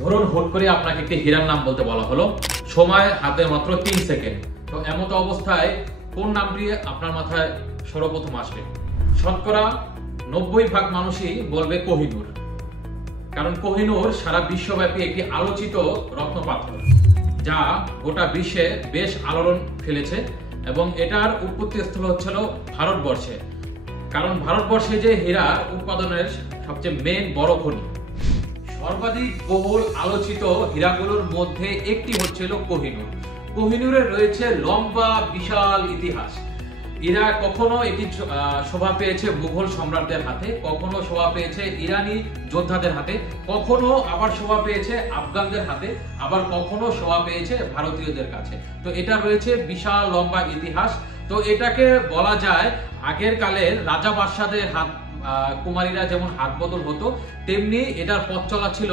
ধরুন হুট করে আপনাকে একটি হীরার নাম বলতে বলা হলো, সময় হাতে মাত্র 3 সেকেন্ড। তো এমত অবস্থায় কোন নামটি আপনার মাথায় সর্বপ্রথম আসবে? শতকরা 90% মানুষই বলবে কোহিনূর। কারণ কোহিনূর সারা বিশ্বব্যাপী একটি আলোচিত রত্ন পাথর, যা গোটা বিশ্বে বেশ আলোড়ন ফেলেছে এবং এটার উৎপত্তি স্থল হচ্ছিল ভারতবর্ষে। কারণ ভারতবর্ষে যে হীরা উৎপাদনের সবচেয়ে মেন বড় খনি। সর্বাধিক বহুল আলোচিত হীরাগুলোর মধ্যে একটি হচ্ছিল কোহিনূর। কোহিনূরের রয়েছে লম্বা বিশাল ইতিহাস। এরা কখনো এটি শোভা পেয়েছে মুঘল সম্রাটদের হাতে, কখনো শোভা পেয়েছে ইরানি যোদ্ধাদের হাতে, কখনো আবার শোভা পেয়েছে আফগানদের হাতে, আবার কখনো শোভা পেয়েছে ভারতীয়দের কাছে। তো এটা রয়েছে বিশাল লম্বা ইতিহাস। তো এটাকে বলা যায় আগের কালের রাজা বাদশাদের হাত, কুমারীরা যেমন হাত বদল হতো, তেমনি এটার পথ চলা ছিল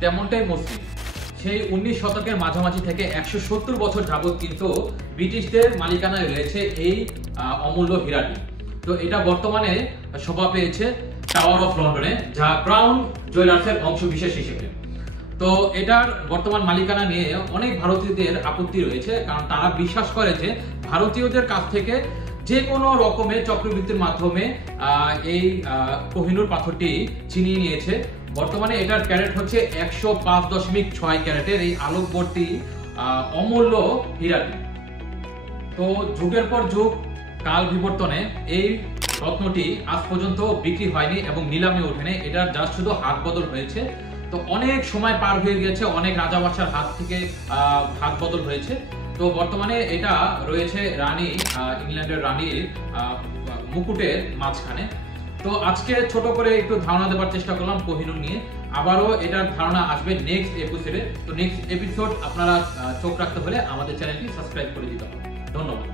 তেমনটাই মসৃণ। সেই 19 শতকের মাঝামাঝি থেকে 170 বছর যাবত কিন্তু ব্রিটিশদের মালিকানায় রয়েছে এই অমূল্য হীরাটি। তো এটা বর্তমানে শোভা পেয়েছে টাওয়ার অফ লন্ডনে, যা ক্রাউন জুয়েলার্সের অংশ বিশেষ হিসেবে। তো এটার বর্তমান মালিকানা নিয়ে অনেক ভারতীয়দের আপত্তি রয়েছে, কারণ তারা বিশ্বাস করে যে ভারতীয়দের কাছ থেকে যে কোনো রকমের চক্রবৃদ্ধির মাধ্যমে এই কোহিনূর পাথরটি ছিনিয়ে নিয়েছে। বর্তমানে এটার ক্যারেট হচ্ছে 105.6 ক্যারেটের এই আলোকবর্তী অমূল্য হীরাটি। তো যুগের পর যুগ কাল বিবর্তনে এই রত্নটি আজ পর্যন্ত বিক্রি হয়নি এবং নিলামে ওঠেনি। এটার যা শুধু হাত বদল হয়েছে। তো অনেক সময় পার হয়ে গেছে, অনেক রাজাবাদশার হাত থেকে হাত বদল হয়েছে। তো বর্তমানে এটা রয়েছে রানী, ইংল্যান্ডের রানীর মুকুটের মাঝখানে। তো আজকে ছোট করে একটু ধারণা দেওয়ার চেষ্টা করলাম কোহিনূর নিয়ে। আবারও এটার ধারণা আসবে নেক্সট এপিসোডে। তো নেক্সট এপিসোড আপনারা চোখ রাখতে হলে আমাদের চ্যানেলটি সাবস্ক্রাইব করে দিতে হবে। ধন্যবাদ।